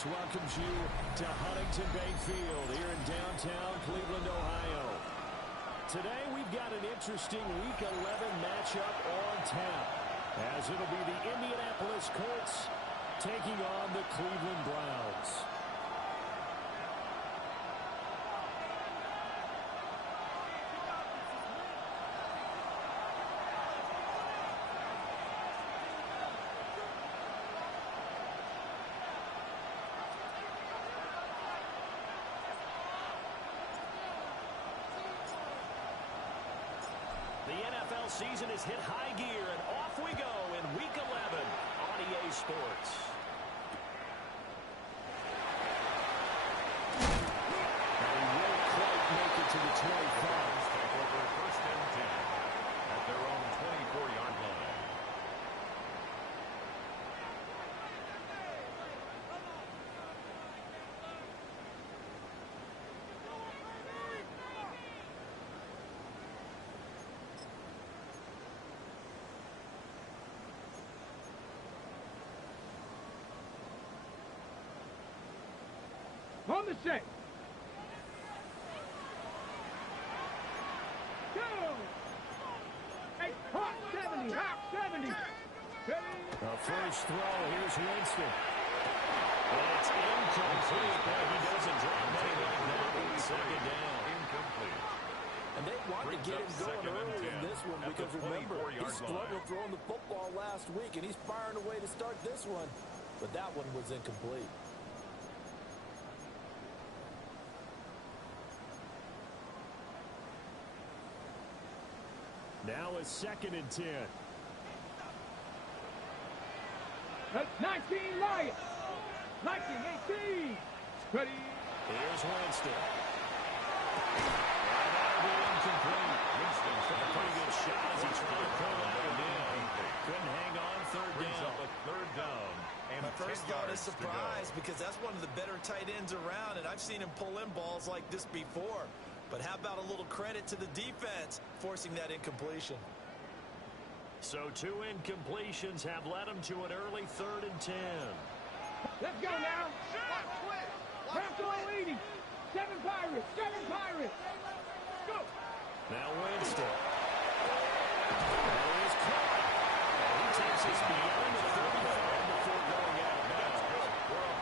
Sports welcomes you to Huntington Bank Field here in downtown Cleveland, Ohio. Today we've got an interesting Week 11 matchup on tap, as it'll be the Indianapolis Colts taking on the Cleveland Browns. The NFL season has hit high gear, and off we go in Week 11 on EA Sports. And he won't quite make it to the 25. Take over first and 10 at their own 24-yard line. On the set. Go! Hey, hot 70, hot 70. The first throw, here's Winston. It's incomplete. He doesn't drop money like that. Second down. Incomplete. And they wanted to get him going early in this one because, remember, he struggled throwing the football last week, and he's firing away to start this one. But that one was incomplete. Now a 2nd and 10. That's 19 Lions. 19, 18. Ready. Here's Winston. That'll be incomplete. Winston's got a pretty good shot as he tried to pull that one in. Couldn't hang on. Third down. Third down. And my first thought is surprise, because that's one of the better tight ends around, and I've seen him pull in balls like this before. But how about a little credit to the defense forcing that incompletion? So 2 incompletions have led him to an early 3rd and 10. Let's go now. Bronco leading. 7 Pirates. 7 Pirates. Go. Now Winston. He is caught. He takes us beyond the 35 before going out of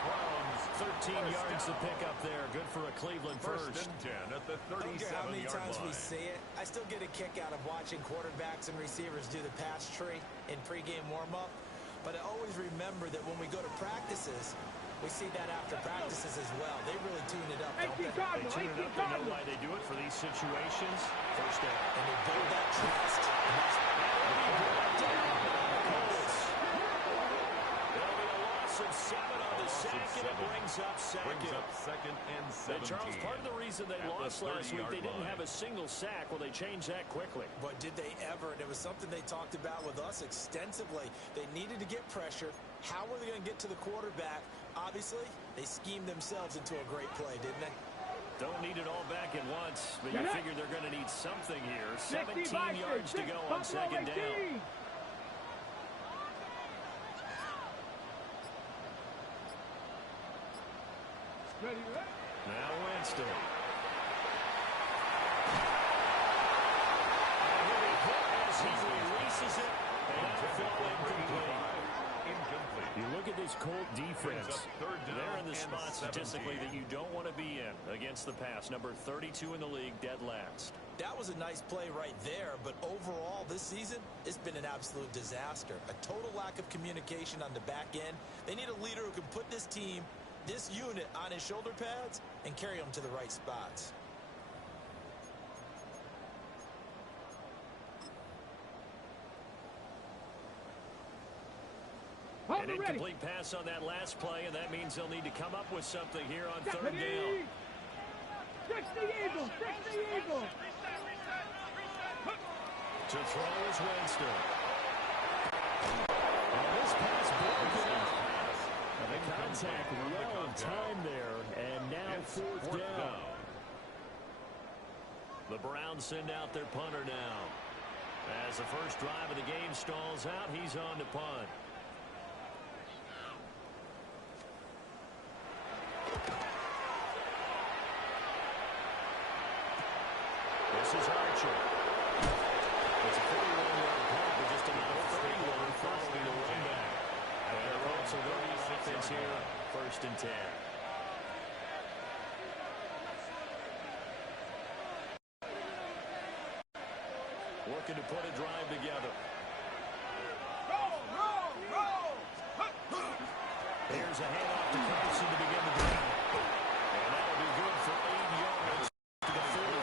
bounds. 13 yards to pick up there. Good for a Cleveland first. First and 10 at the 37-yard line. I don't care how many times we see it. I still get a kick out of watching quarterbacks and receivers do the pass tree in pregame warm-up. But I always remember that when we go to practices, we see that after practices as well. They really tune it up, don't they? They tune it up. They know why they do it for these situations. First down. And they build that trust. There'll be a loss of 7 on the sack, and it brings up second. And And 17. Charles, part of the reason they lost last week, they didn't have a single sack. Well, they changed that quickly. But did they ever? And it was something they talked about with us extensively. They needed to get pressure. How were they going to get to the quarterback? Obviously, they schemed themselves into a great play, didn't they? Don't need it all back at once, but you figure they're going to need something here. 17 65, yards to go on second down. Ready, ready. Now Winston. As he releases it, and that'll fall incomplete. You look at this Colt defense. They're in the spot statistically that you don't want to be in against the pass. Number 32 in the league, dead last. That was a nice play right there, but overall this season, it's been an absolute disaster. A total lack of communication on the back end. They need a leader who can put this team, this unit, on his shoulder pads and carry them to the right spots. An incomplete pass on that last play, and that means they'll need to come up with something here on third down. 60 Eagles, 60 Eagles. To throw is Winston. And this pass broken. The contact well in time there, and now fourth down. The Browns send out their punter now. As the first drive of the game stalls out, he's on to punt. This is Archer. It's a 41-yard punt, but just another 31 following the run back. And they're also going on offense here, 1st and 10. Looking to put a drive together. Here's a handoff to Carson to begin the drive. And that'll be good for 8 yards to the 40.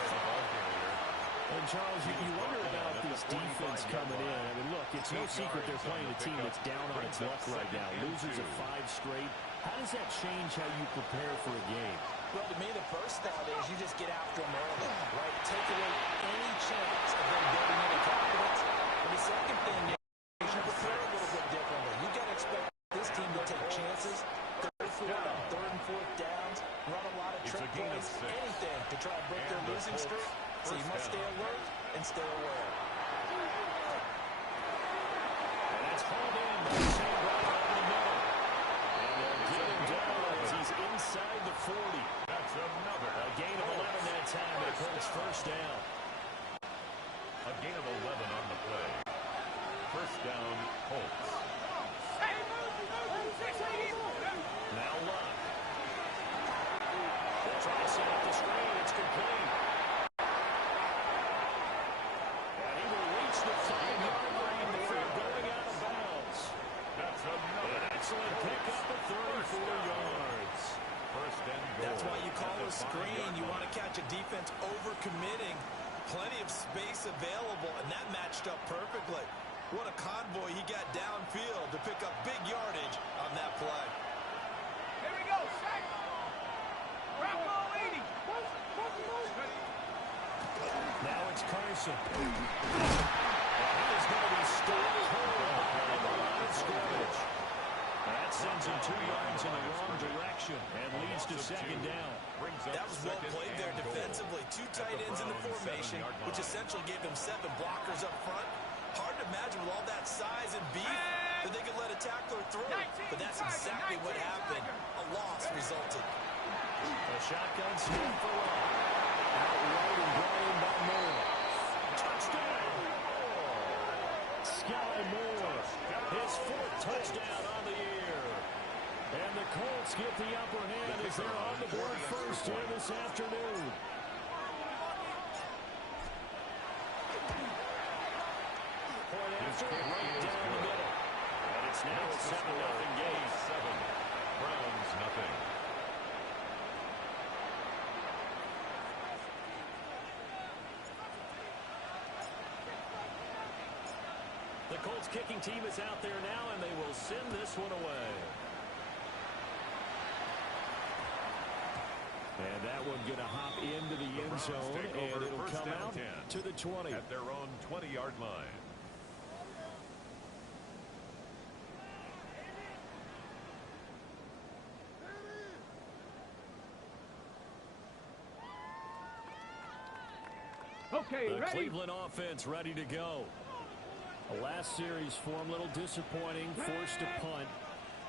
And Charles, you wonder about this defense coming in. I mean, look, it's no secret they're playing a team that's down on its luck right now. Losers of 5 straight. How does that change how you prepare for a game? Well, to me, the first thought is you just get after them early, right? Take away any chance of them building any confidence. And the second thing is you prepare a little bit differently. You got to expect this team to take chances, go for it on 3rd and 4th downs, run a lot of trick plays, anything to try and break their losing streak. So you must stay alert and stay aware. And that's hauled in by Sam Brown over the middle. And they'll get him down as he's inside the 40. That's another. A gain of 11 that time, and it Colts 1st down. A gain of 11 on the play. 1st down, Colts. Now Luck. They'll try to set up the screen. It's complete. And he will reach the 5-yard line before going out of bounds. That's another. An excellent pickup at 34 yards. 1st and goal. That's why you call a screen. You want to catch a defense over-committing. Plenty of space available, and that matched up perfectly. What a convoy he got downfield to pick up big yardage on that play. Here we go, set. Bravo 80. Now it's Carson. And he is going to be stopped behind the line of scrimmage. That sends him 2 yards in the wrong direction and leads to 2nd down. That was well played there defensively. 2 tight ends in the formation, which essentially gave them 7 blockers up front. Hard to imagine with all that size and beef that they could let a tackler through. But that's exactly what happened. A loss resulted. A shotgun snap for Luck. Out right and brought in by Moore. Touchdown! Sky Moore. His 4th touchdown on the year. And the Colts get the upper hand as they're on the board first here this afternoon. Point after, right down the middle. And it's now a 7-0 game. 7. Browns nothing. The Colts kicking team is out there now, and they will send this one away. And that one going to hop into the end zone, and it'll come out to the 20. At their own 20-yard line. Okay, the ready? Cleveland offense ready to go. The last series for them, a little disappointing, forced to punt.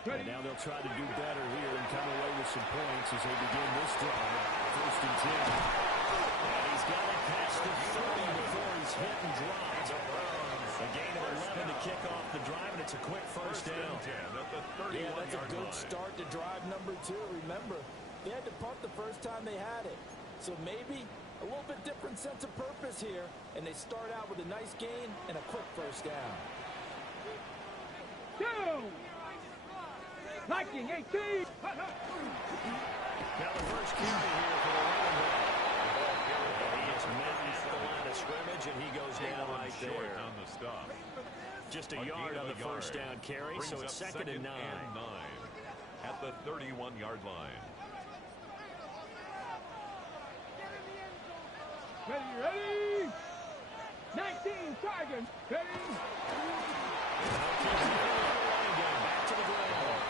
And now they'll try to do better here and come away with some points as they begin this drive. 1st and 10. And he's got it past the 30 before he's hit and dropped. A gain of 11 to kick off the drive, and it's a quick 1st down. Yeah, that's a good start to drive number 2. Remember, they had to punt the first time they had it. So maybe a little bit different sense of purpose here, and they start out with a nice gain and a quick 1st down. 2. Liking 18. Now the first carry here for the running back. He is met at the line of scrimmage, and he goes down right there. On the stop. Just a yard on the 1st down carry, so it's 2nd and 9. At the 31-yard line. Ready? 19 Tigers. Ready? Back to the ground.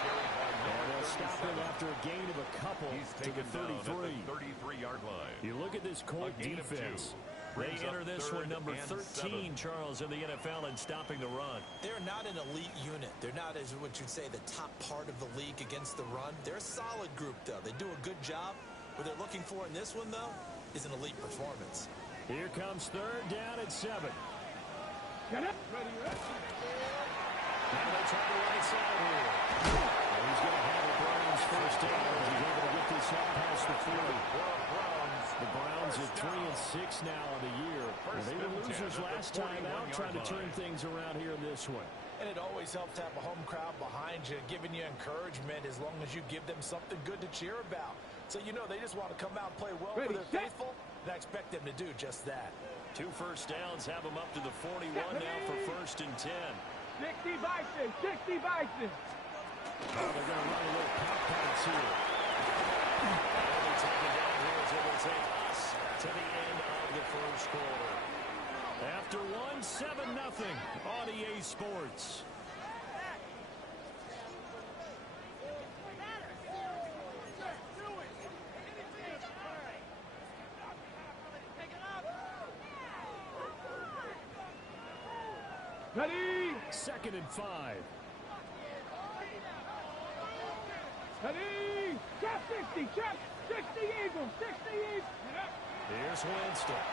And they'll stop him after a gain of a couple to the 33. 33-yard line. You look at this Colt defense. They enter this one number 13, Charles, in the NFL in stopping the run. They're not an elite unit. They're not, as what you'd say, the top part of the league against the run. They're a solid group, though. They do a good job. What they're looking for in this one, though, is an elite performance. Here comes third down at 7. Get up. Ready, ready. Now they try the right side here. And he's going to have the Browns first down as he's able to get this up past the 40. The Browns are 3-6 now on the year. And they were losers last time out, trying to turn things around here in this one. And it always helps to have a home crowd behind you, giving you encouragement as long as you give them something good to cheer about. So you know they just want to come out and play well for their faithful, and I expect them to do just that. 2 first downs have them up to the 41 now for 1st and 10. 60 Bison, 60 Bison. Oh, they're going to run a little pop-pops here. They'll be taken down here as it will take us to the end of the first quarter. After 1, 7-0 on EA Sports. Ready. 2nd and 5. Ready. Check 60, check. 60 Eagles, 60 Eagles. Here's Winston.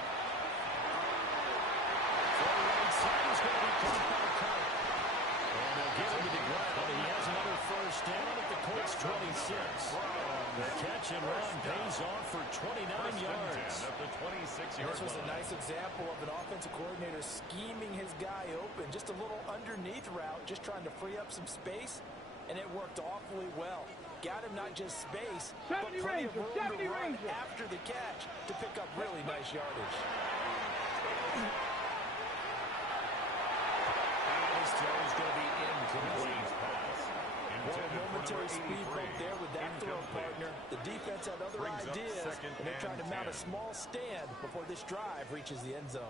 Right side is going to be caught by Kirk. And they'll get him to the ground. He has another first down at the Colts 26. The catch and run pays off for 29 yards. At the 26-yard This was a nice example of an offensive coordinator scheming his guy open. Just a little underneath route, just trying to free up some space, and it worked awfully well. Got him not just space, but plenty of room to run after the catch to pick up really nice yardage. This throw is going to be incomplete pass. Well, a momentary speed bump there with that throw partner. The defense had other ideas, and they're trying to mount a small stand before this drive reaches the end zone.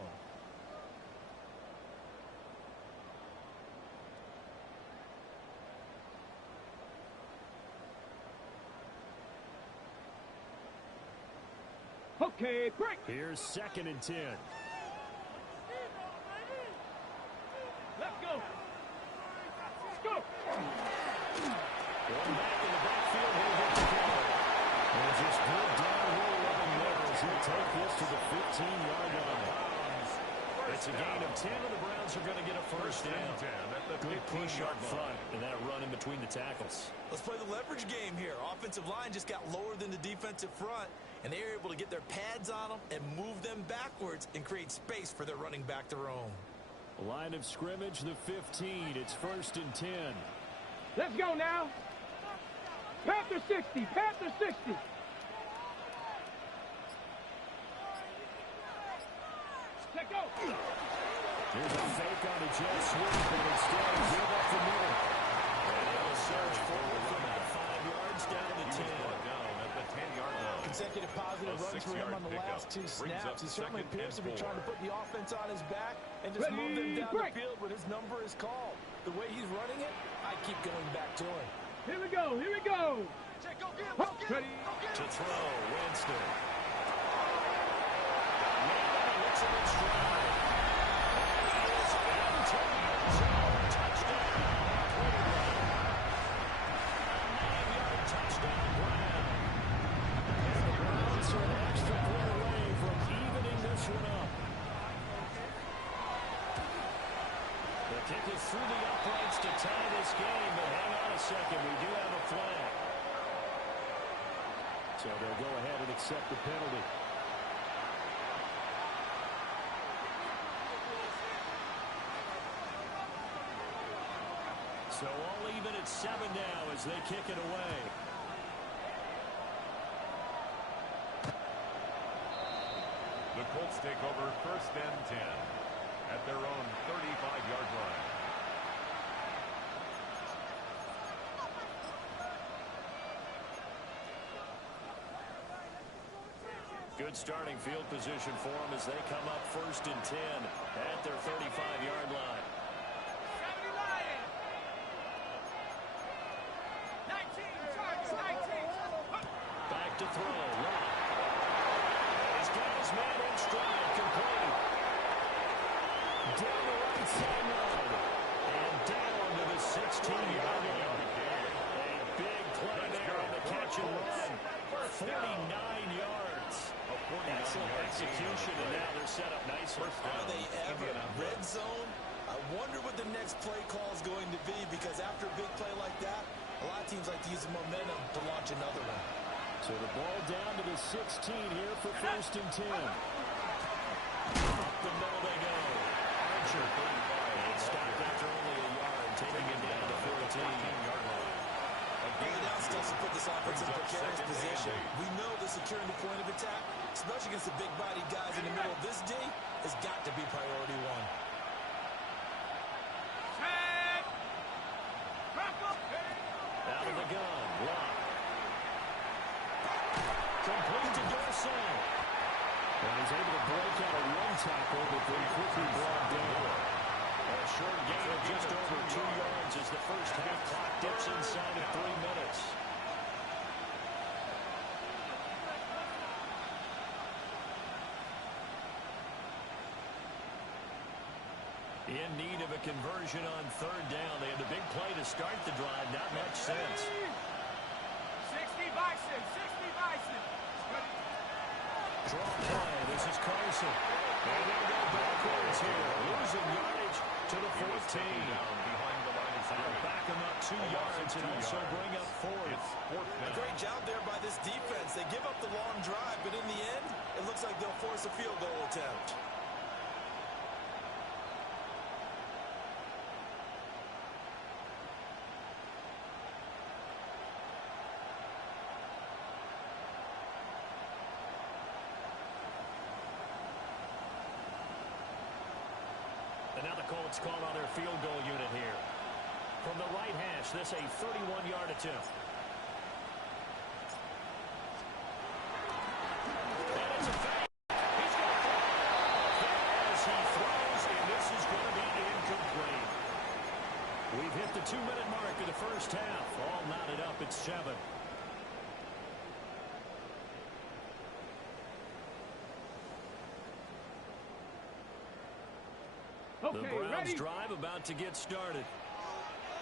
Okay, break. Here's 2nd and 10. Let's go. Let's go. Going back in the backfield, he'll get the cover. And just good downhill running there as he'll take this to the 15-yard line. It's a gain of 10, and the Browns are going to get a first down. Good push up front and that run in between the tackles. Let's play the leverage game here. Offensive line just got lower than the defensive front, and they were able to get their pads on them and move them backwards and create space for their running back to roam. Line of scrimmage, the 15. It's 1st and 10. Let's go now. Panther 60, Panther 60. Let's go. Here's a fake on a jet sweep, but instead give up the middle. And he'll surge forward from about 5 yards down to 10. Down at the 10-yard line. Consecutive positive runs for him on the last 2 snaps. He certainly appears to be trying to put the offense on his back and just move them down the field when his number is called. The way he's running it, I keep going back to him. Here we go, here we go. Ready. To throw, Winston. Now he hits him in stride. Touchdown. A 9-yard touchdown grab. And the Browns are an extra point away from evening this one up. The kick is through the uprights to tie this game, but hang on a second, we do have a flag. So they'll go ahead and accept the penalty. So all even at 7 now as they kick it away. The Colts take over 1st and 10 at their own 35-yard line. Good starting field position for them as they come up 1st and 10 at their 35-yard line. 70 Lions. 19, Chargers, 19. Back to throw. Rock. He's got his man in stride, complete. Down the right sideline. And down to the 16-yard line. A big play there on the catch and run. 49 yards. A 49-yard execution, and now they're set up nicely. Are they ever? Red zone? I wonder what the next play call is going to be, because after a big play like that, a lot of teams like to use the momentum to launch another one. So the ball down to the 16 here for 1st and 10. Up the middle they go. Archer, 35. It's stopped after only a yard, taking it down to 14-yard line. Early down stuff to put this offense in a precarious position. We know that securing the point of attack, especially against the big-bodied guys in the middle of this D, has got to be priority one. Out of the gun, block. Complete to Dorsey. And he's able to break out of one tackle, but then quickly brought down. A short gain of just over 2 yards as the first half clock dips inside of 3 minutes. In need of a conversion on 3rd down. They had a big play to start the drive. Not much sense. 60 Bison, 60 Bison. Draw play. This is Carson. And they'll go backwards here. Losing yardage to the 14. Behind the line of They'll back them up 2 yards and also bring up 4th. A great job there by this defense. They give up the long drive, but in the end, it looks like they'll force a field goal attempt. And now the Colts call on their field goal unit here. From the right hash, this a 31-yard attempt. And it's a fake. He's going to throw as he throws, and this is going to be incomplete. We've hit the 2-minute mark of the first half. All knotted up at 7. The Browns drive about to get started.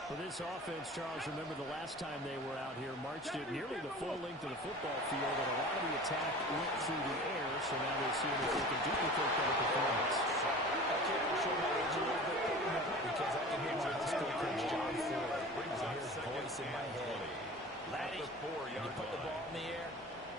For this offense, Charles, remember the last time they were out here, marched it nearly the full length of the football field, and a lot of the attack went through the air, so now they're seeing if they can duplicate that performance. Okay, I'm sure my age a little bit, because I can hear my high school coach John Ford. I hear his voice in my head. Laddie, when you put the ball in the air,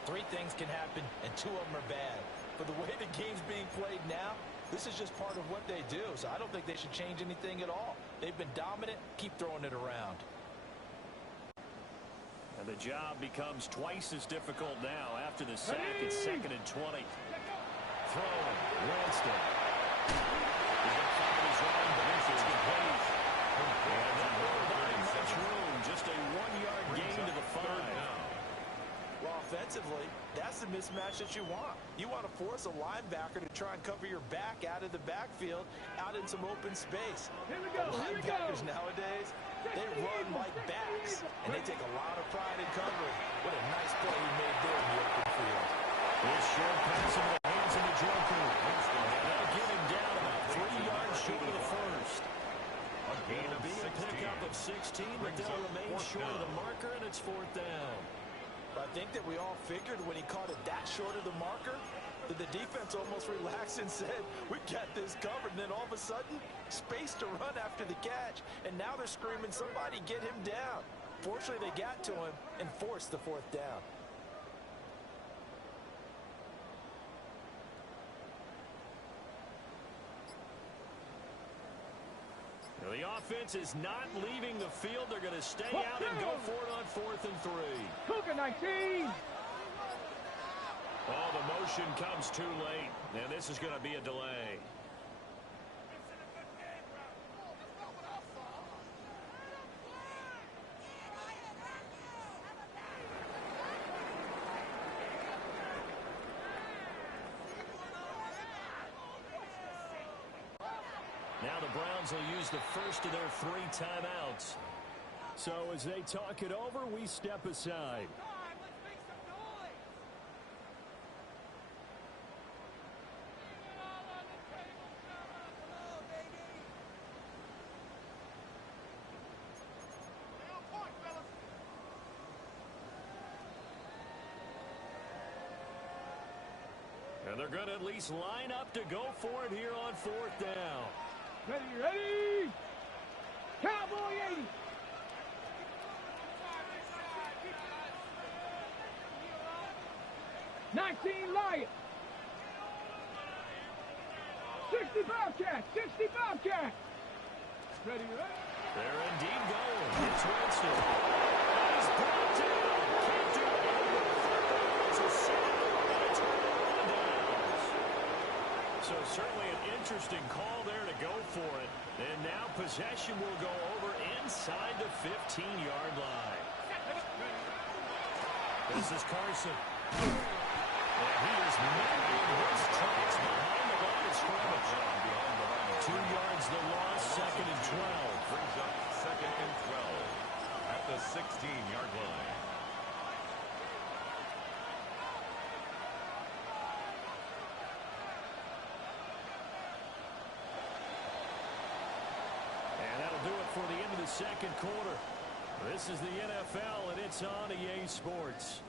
3 things can happen, and 2 of them are bad. But the way the game's being played now, this is just part of what they do, so I don't think they should change anything at all. They've been dominant. Keep throwing it around. And the job becomes twice as difficult now after the sack. It's 2nd and 20. Throwing. Winston. He's going to find his running back. It's complete. And that won't find much room. Just a 1-yard gain to the 5. Well, offensively, that's the mismatch that you want. You want to force a linebacker to try and cover your back out of the backfield, out in some open space. Linebackers nowadays, they run like backs, and they take a lot of pride in covering. What a nice play he made there in the open field. This short pass in the hands of the Joker. They'll get him down about 3 yards short of the first. It'll be a pickup of 16, but they'll remain short of the marker, and it's 4th down. I think that we all figured when he caught it that short of the marker that the defense almost relaxed and said, we got this covered. And then all of a sudden, space to run after the catch. And now they're screaming, somebody get him down. Fortunately, they got to him and forced the 4th down. The offense is not leaving the field. They're going to stay out and go for it on 4th and 3. Cougar 19. Oh, the motion comes too late. And this is going to be a delay. Now the Browns will use the first of their 3 timeouts. So as they talk it over, we step aside. And they're going to at least line up to go for it here on 4th down. Ready. Cowboy 80. '19 Lion. 60 Bobcat. 60 Bobcat. Ready. They're indeed going. It's Winston. He's brought down. Can't do it. So turn downs. So certainly an interesting call there to go for it. And now possession will go over inside the 15-yard line. This is Carson. And he is making his tracks behind the line of scrimmage. 2 yards the loss, 2nd and 12. Brings up 2nd and 12 at the 16-yard line. And that'll do it for the end of the 2nd quarter. This is the NFL, and it's on EA Sports.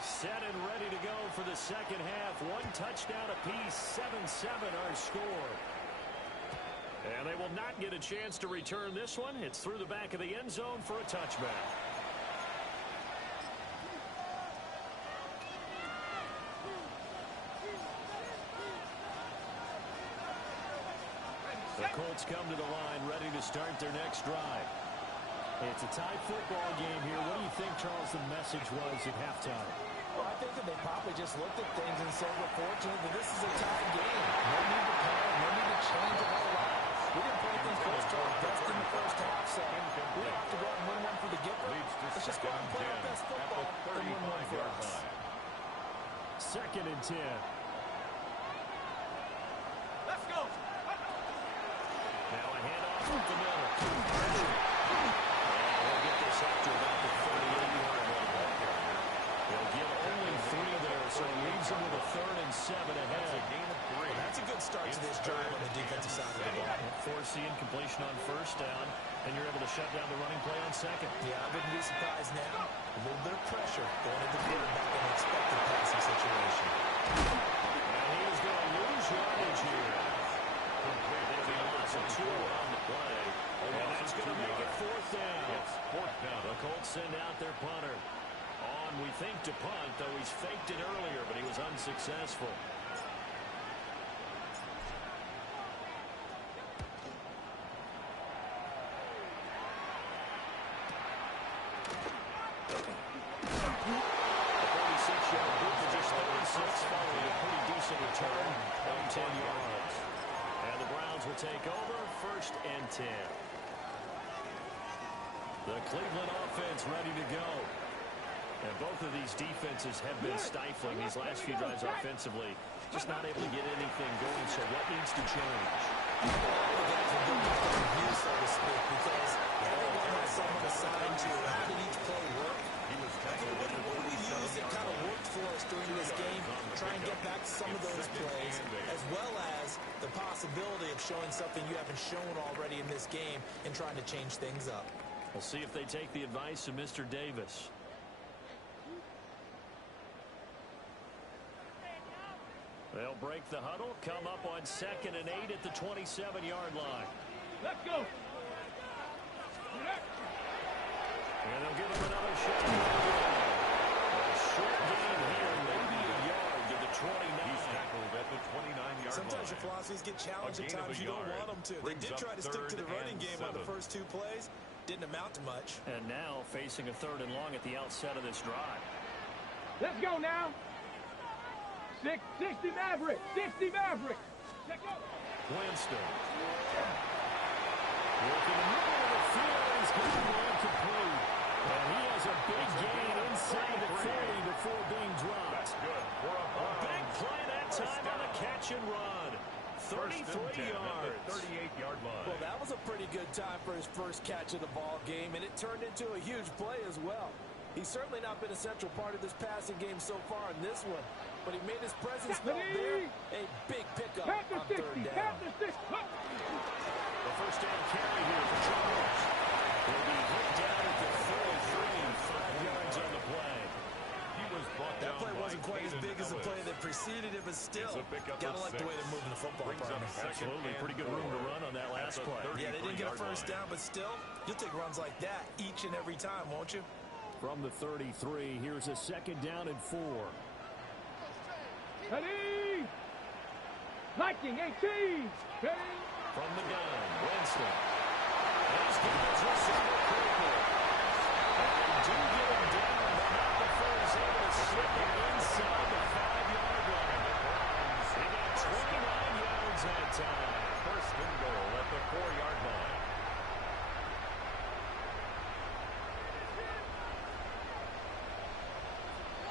Set and ready to go for the 2nd half. 1 touchdown apiece, 7-7 our score. And they will not get a chance to return this one. It's through the back of the end zone for a touchback. The Colts come to the line, ready to start their next drive. It's a tie football game here. What do you think, Charles, the message was at halftime? Well, I think that they probably just looked at things and said, we're fortunate that this is a tied game. No need to panic, no need to change a whole lot. We didn't play things close to our best in the first half, so we have to go out and win one for the Gipper. Let's just go out and play our best football and win one for us. 2nd and 10. Let's go. Now a handoff up the middle. They'll get this up to about the 38-yard line. They'll give only 3 there, so it leaves them with a 3rd and 7 ahead. That's a gain of 3. Well, that's a good start to this drive on the defensive side of the ball. Force the incompletion on 1st down, and you're able to shut down the running play on 2nd. Yeah, I wouldn't be surprised now. A little bit of pressure going at the quarterback in an expected passing situation. And he is going to lose yardage here. They'll be loss of 2 on the play, and that's going to make it 4th down. It's 4th down. The Colts send out their punter. On, we think, to punt, though he's faked it earlier, but he was unsuccessful. Return on 10 yards. And the Browns will take over 1st and 10. The Cleveland offense ready to go. And both of these defenses have been stifling these last few drives offensively. Just not able to get anything going, so what needs to change? All the guys are doing this review, so to speak, because everyone has someone assigned to how did each play work. What did we use that kind of worked for us during this game? Try and get back to some of those plays, as well as the possibility of showing something you haven't shown already in this game and trying to change things up. We'll see if they take the advice of Mr. Davis. They'll break the huddle, come up on 2nd and 8 at the 27-yard line. Let's go. And they'll give him another shot. A short gain here, maybe a yard to the 29. He's tackled at the 29-yard line. Sometimes your philosophies get challenged at times you don't want them to. They did try to stick to the running game on the first 2 plays. Didn't amount to much. And now facing a 3rd and long at the outset of this drive. Let's go now. 60 Maverick. 60 Maverick. Winston. Working in the middle of the field. He's going to be incomplete. And he has a big gain inside the 40 before being dropped. That's good. For a big play that time on a catch and run. 33 yards. 38-yard line. Well, that was a pretty good time for his first catch of the ball game, and it turned into a huge play as well. He's certainly not been a central part of this passing game so far in this one, but he made his presence felt there. A big pickup on third down. The first down carry here for Charles. Will be hit down at the 43, 5 yards on the play. That play wasn't quite as big as the play that preceded it, but still, gotta like the way they're moving the football. Absolutely, pretty good room to run on that last play. Yeah, they didn't get a first down, but still, you'll take runs like that each and every time, won't you? From the 33, here's a second down and 4. Ready! Liking 18! Ready! From the gun, Winston. His defense was super critical. And they do get him down, but not before he's able to slip it inside the 5-yard line. He got 29 yards that time. First and goal at the 4-yard line.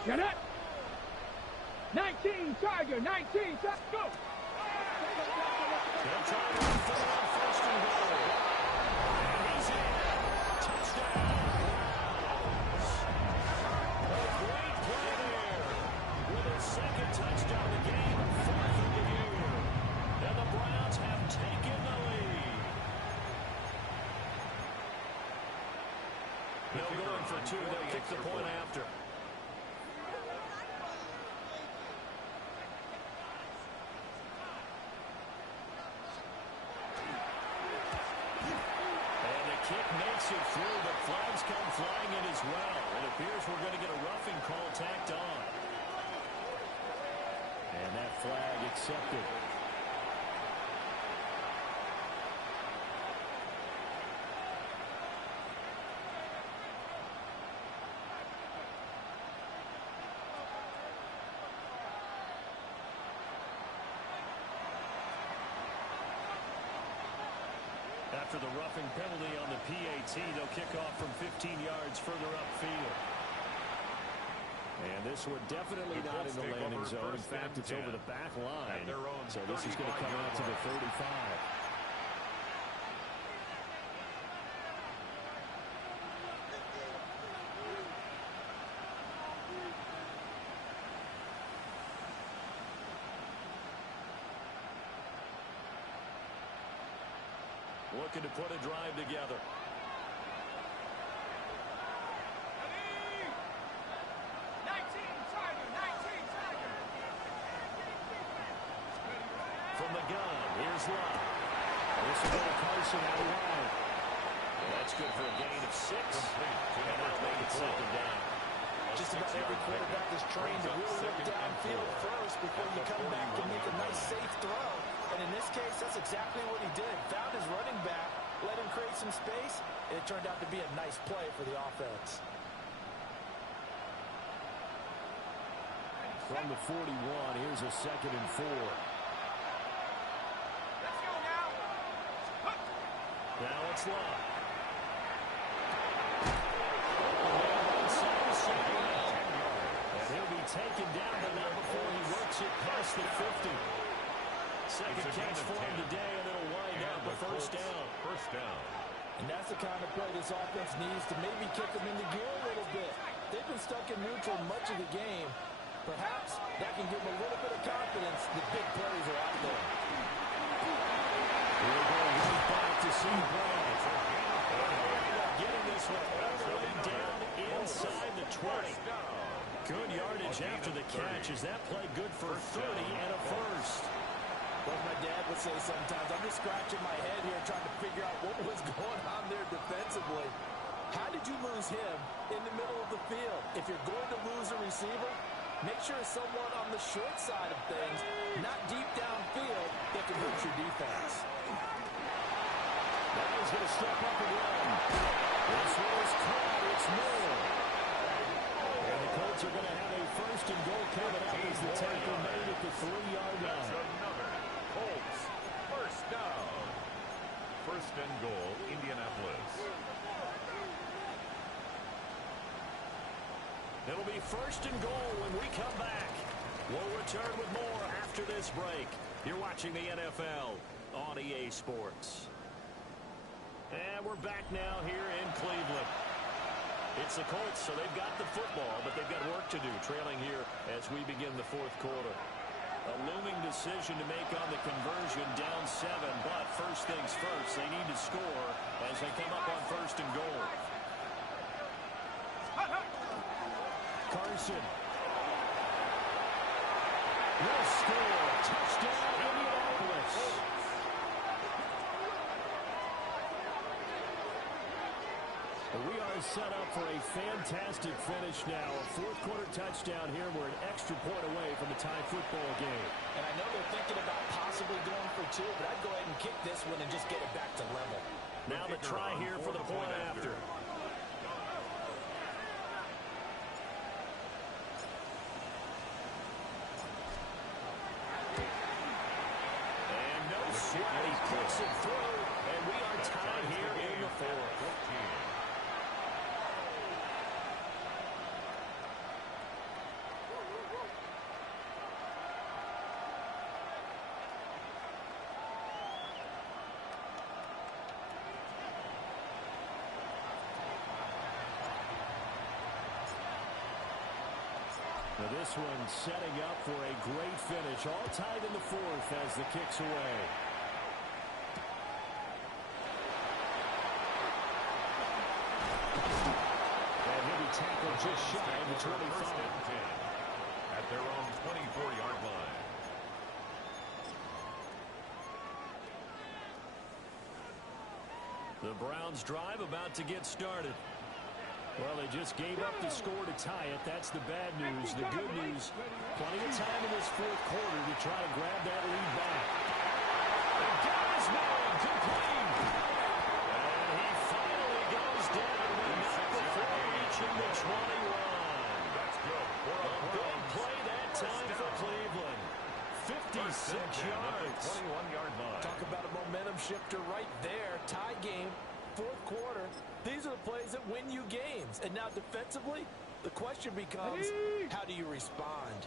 Get it! 19 Tiger, 19 Tiger, go! They'll try to run for it on first and goal. And he's in. Touchdown, Browns. A great play there. With his second touchdown of the game, 4th of the year. And the Browns have taken the lead. They'll go in for 2. They'll kick the point after. It through, but flags come flying in as well. It appears we're going to get a roughing call tacked on. And that flag accepted. After the roughing penalty on the PAT, they'll kick off from 15 yards further upfield. And this one definitely not in the landing zone. In fact, it's over the back line. So this is going to come out to the 35. Looking to put a drive together. From the gun, here's Love. This will go to Carson out wide. That's good for a gain of 6. And that'll make it second down. Just about every quarterback is trained to really look downfield first before you come back to make a nice safe throw. And in this case, that's exactly what he did. Found his running back, let him create some space, and it turned out to be a nice play for the offense. From the 41, here's a second and 4. Let's go now! Now it's Love. And he'll be taken down, but not before he works it past the 50. Second catch for him today, and it'll wind up a first down. First down. And that's the kind of play this offense needs to maybe kick them into gear a little bit. They've been stuck in neutral much of the game. Perhaps that can give them a little bit of confidence that big plays are out there. We're going right back to see Brown. Getting this one all the way down inside the 20. Good yardage after the catch. Is that play good for 30 and a first? Like my dad would say sometimes, I'm just scratching my head here trying to figure out what was going on there defensively. How did you lose him in the middle of the field? If you're going to lose a receiver, make sure it's someone on the short side of things, not deep downfield, that can hurt your defense. Now he's going to step up and run. This one is caught. It's Moore. And the Colts are going to have a first and goal coming up as the tackle made at the 3-yard line. Another Colts First and goal, Indianapolis. It'll be first and goal when we come back. We'll return with more after this break. You're watching the NFL on EA Sports. And we're back now here in Cleveland. It's the Colts, so they've got the football, but they've got work to do, trailing here as we begin the fourth quarter. A looming decision to make on the conversion, down 7, but first things first, they need to score as they come up on first and goal. Carson. Will score. Touchdown, Indianapolis. We are set up for a fantastic finish now. A fourth quarter touchdown here. We're an extra point away from a tie football game. And I know they're thinking about possibly going for 2, but I'd go ahead and kick this one and just get it back to level. Now the try here for the point after. And no sweat. He puts it through, and we are tied here in the fourth. Now this one setting up for a great finish. All tied in the fourth as the kick's away. And he'll be tackled just shy of the 25. At their own 24-yard line. The Browns drive about to get started. Well, they just gave up the score to tie it. That's the bad news. The good news, plenty of time in this fourth quarter to try to grab that lead back. The got his man, complete. And he finally goes down, but not before reaching the 21. That's good. A big play that time for Cleveland. 56 yards. 21-yard line. Talk about a momentum shifter right there. Tie game, fourth quarter. These are the plays that win you games. And now defensively, the question becomes, how do you respond?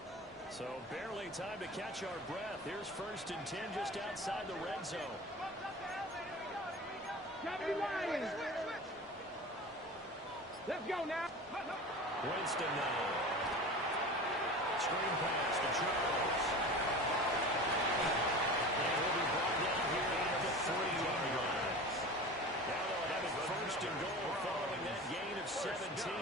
So barely time to catch our breath. Here's first and 10 just outside the red zone. Let's go now. Winston now. Screen pass to Charles. And he'll be brought down here at the 3-yard line. Now they'll have it first and goal following that gain of 17.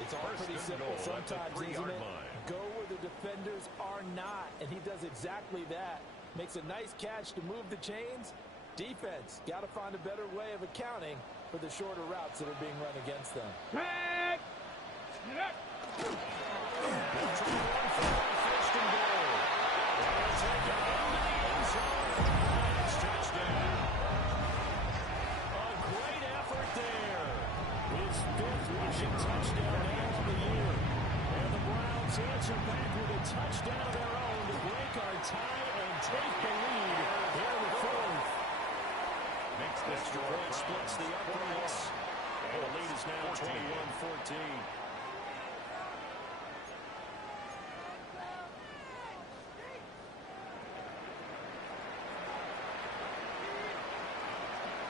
It's all pretty simple sometimes, isn't it? Go where the defenders are not, and he does exactly that. Makes a nice catch to move the chains. Defense, got to find a better way of accounting for the shorter routes that are being run against them. First and goal. They'll take it into the end zone. Lions touchdown. A great effort there. His 5th rushing touchdown now on the year. And the Browns answer back with a touchdown of their own to break our tie and take the lead here in the fourth. Makes this Extra point splits the uprights. And the lead is now 21-14.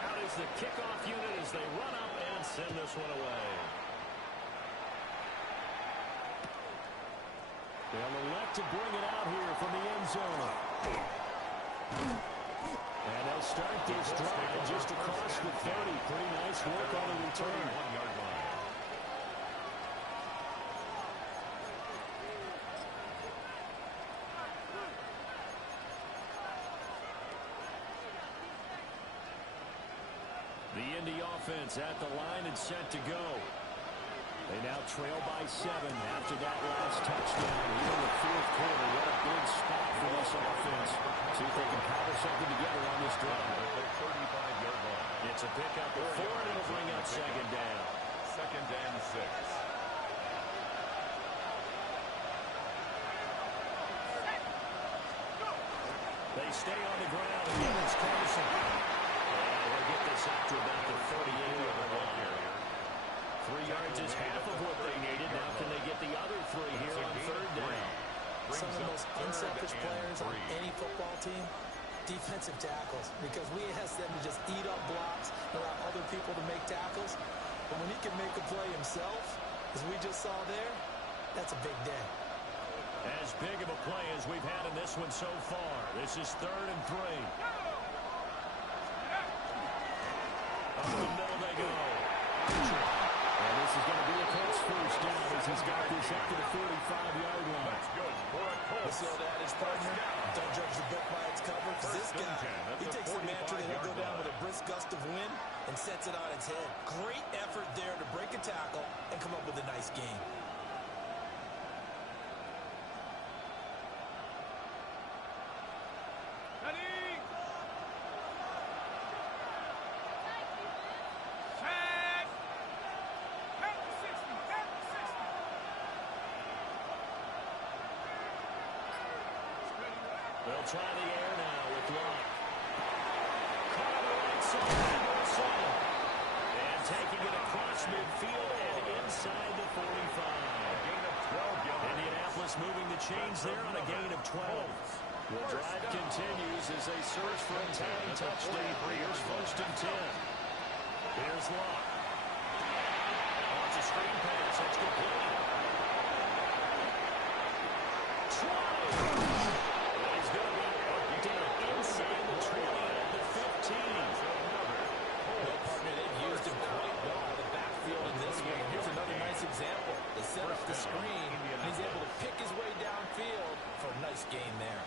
Out is the kickoff unit as they run up and send this one away. They'll elect to bring it out here from the end zone. And they'll start this drive just across the 30. Pretty nice work on the return. 31-yard line. The Indy offense at the line and set to go. They now trail by 7 after that last touchdown here in the fourth quarter. What a big spot for this offense. See if they can cobble something together on this drive. 35-yard line. It's a pickup of 4, and it'll bring up second down. Second and 6. They stay on the ground, and it's Carson. And they're selfish players on any football team? Defensive tackles, because we ask them to just eat up blocks and allow other people to make tackles. But when he can make a play himself, as we just saw there, that's a big day. As big of a play as we've had in this one so far. This is 3rd and 3. Up the middle they go. And this is going to be a Colts first down as he's got this up to the 45-yard line. That's good for a Colts. What's the old adage, partner? Don't judge the book by its cover. Because this guy, he takes the mantra that he'll go down with a brisk gust of wind and sets it on its head. Great effort there to break a tackle and come up with a nice game. They'll try the air now with Locke. Caught on the right side. And taking it across midfield and inside the 45. A gain of 12 yards. Indianapolis moving the chains there on a gain of 12. The drive continues as they search for a tying touchdown. Here's 1st and 10. Here's Locke. Wants a screen pass. That's complete. Inside the 20 at the 15. Well, partner, they've used him quite well out of the backfield in this one. Here's another nice example. They set up the screen, and he's able to pick his way downfield for a nice gain there.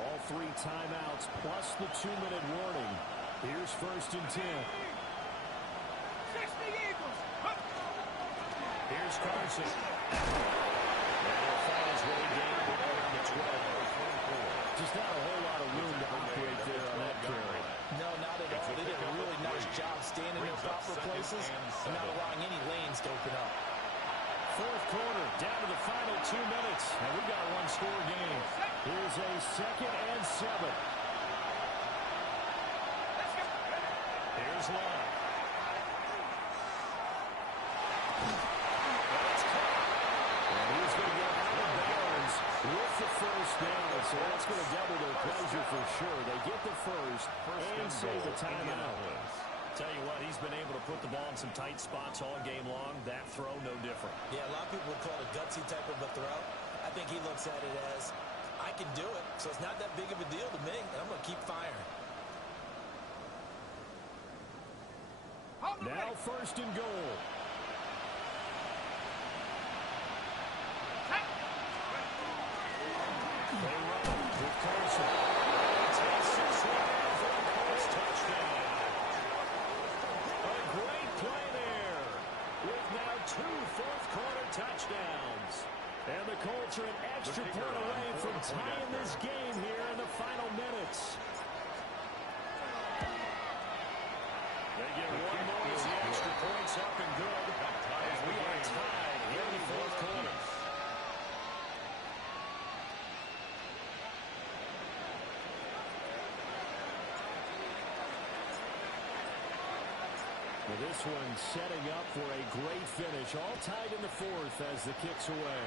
All 3 timeouts plus the 2-minute warning. Here's 1st and 10. Here's Carson. And he'll find his way down around the 12. Just not a whole lot of room to operate there on that carry. No, not at all. They did a really nice job staying in their proper places and not allowing any lanes to open up. 4th quarter, down to the final 2 minutes. And we've got a one-score game. Here's a 2nd and 7. Here's Locke. With the first down, so that's going to double their pleasure for sure. They get the first and save the timeout. Tell you what, he's been able to put the ball in some tight spots all game long. That throw, no different. Yeah, a lot of people would call it a gutsy type of a throw. I think he looks at it as, I can do it, so it's not that big of a deal to me, and I'm going to keep firing. Now 1st and goal. They run with Carson. Takes this one in for a Colts touchdown. A great play there with now 2 fourth-quarter touchdowns. And the Colts are an extra point away from tying this game here in the final minutes. They get one more as the extra points up and good. As we are tied here in the 4th quarter. Well, this one setting up for a great finish. All tied in the 4th as the kick's away.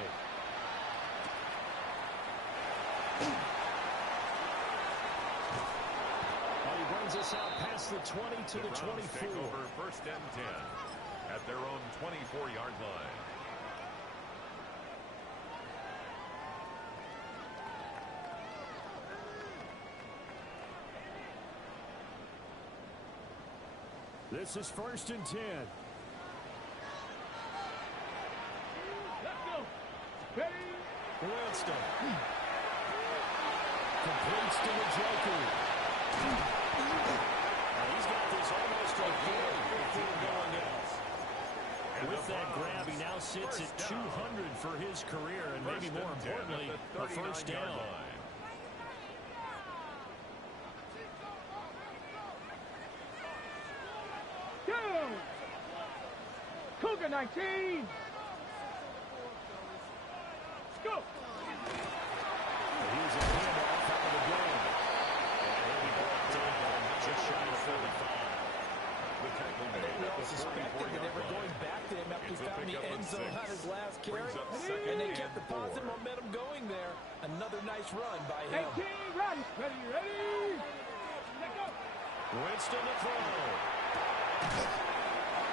Well, he brings us out past the 20 to the 24. Take over 1st and 10 at their own 24-yard line. This is 1st and 10. Let's go. Ready? Winston. Completes to the Joker. He's got this almost a full going out. With that grab, he now sits at 200 for his career, and maybe more importantly, a first down. Cougar 19. Let's go. Here's a handoff out of the game. Just shy of 45. The tackle I think we all suspected that they were going back end zone on his last carry, and they kept the positive momentum going there. Another nice run by him. 18, run. Ready. Winston to throw.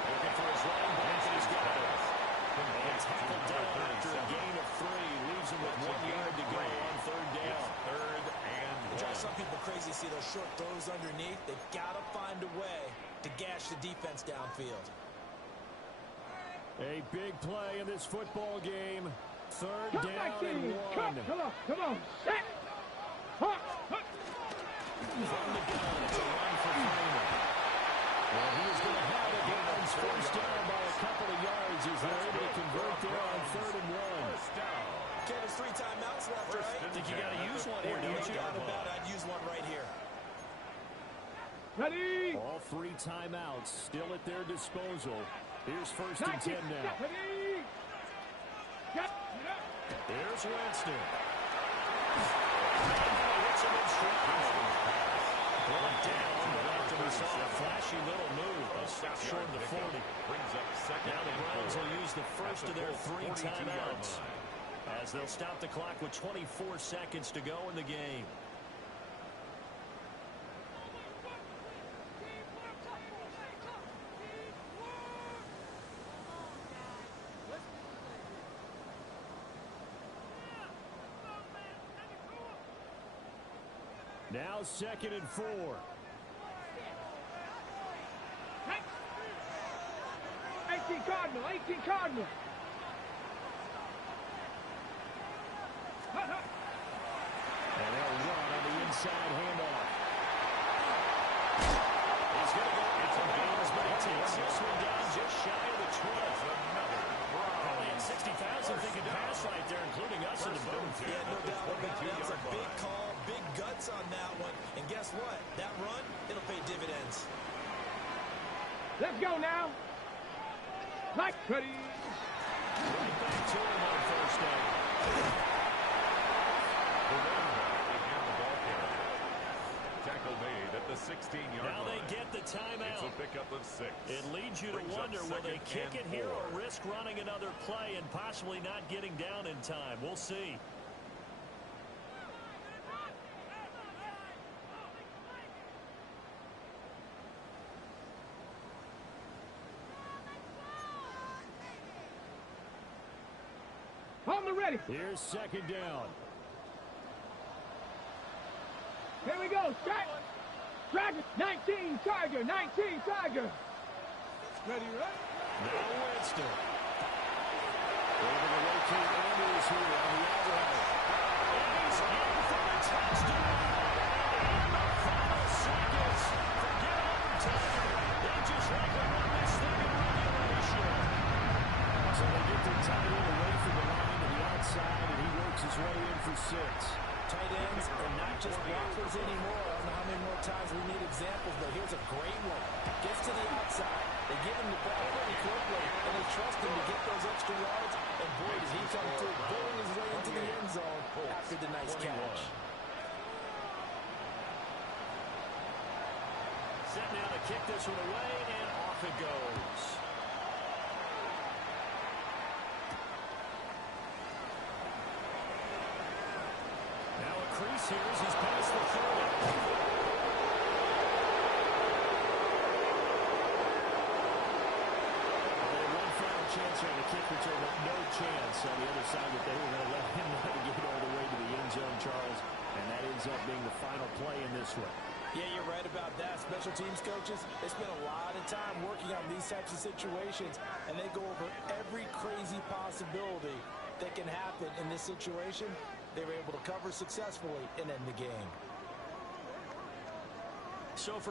Looking for his running back, and he's got it. And tackled down after a gain of 3. Leaves him with 1 yard to go on third down. It's third and It drives some people crazy to see those short throws underneath. They've got to find a way to gash the defense downfield. A big play in this football game. Third Come down back, and team. 1. Come on. Set. Hut. From the gun, it's a run for Freeman. Well, he is going to have it. Lions first down by a couple of yards as they're able to convert there on third and 1. Okay, there's 3 timeouts left, right? I think you got to use one here, don't you? I'd use one right here. Ready. All 3 timeouts still at their disposal. Here's first and 10 now. Ready. Here's Winston. Brought down after we saw a flashy little move. Stop short of the 40. Brings up second. Now the Browns will use the first of their 3 timeouts as they'll stop the clock with 24 seconds to go in the game. Now 2nd and 4. 18 Cardinal. And they'll run on the inside handoff. He's going to go into the gains, but he takes this one down just shy of the 12. Probably at 60,000 they could pass right there, including us in the booth. Yeah, no doubt about it. That's a big call, big guts on that one. And guess what? That run, it'll pay dividends. Let's go now. Like ready. Right back to him on first down. Tackle made at the 16-yard line. Now they get the timeout. It's a pickup of 6. It leads you to wonder, will they kick it here or risk running another play and possibly not getting down in time? We'll see. On the ready. Here's 2nd down. Here we go. Strike. Dragon. 19 Tiger. Ready, right? Now Winston. Able to locate Andrews here on the outright. And he's in for the touchdown. In the final seconds. Forget overtime. They just like to run this thing in regulation. So they get their tight end away from the line to the outside, and he works his way in for 6. Tight ends are not just blockers anymore. I don't know how many more times we need examples, but here's a great one. Gets to the outside. They give him the ball pretty quickly, and they trust him to get those extra yards. And boy, does he come through, bulling his way into the end zone after the nice catch. Set now to kick this one away, and off it goes. Now a crease here as he's past the 30. Chance here on the kick return, but no chance on the other side that they were going to let him navigate all the way to the end zone, Charles, and that ends up being the final play in this one. Yeah, you're right about that. Special teams coaches, they spend a lot of time working on these types of situations, and they go over every crazy possibility that can happen in this situation. They were able to cover successfully and end the game. So for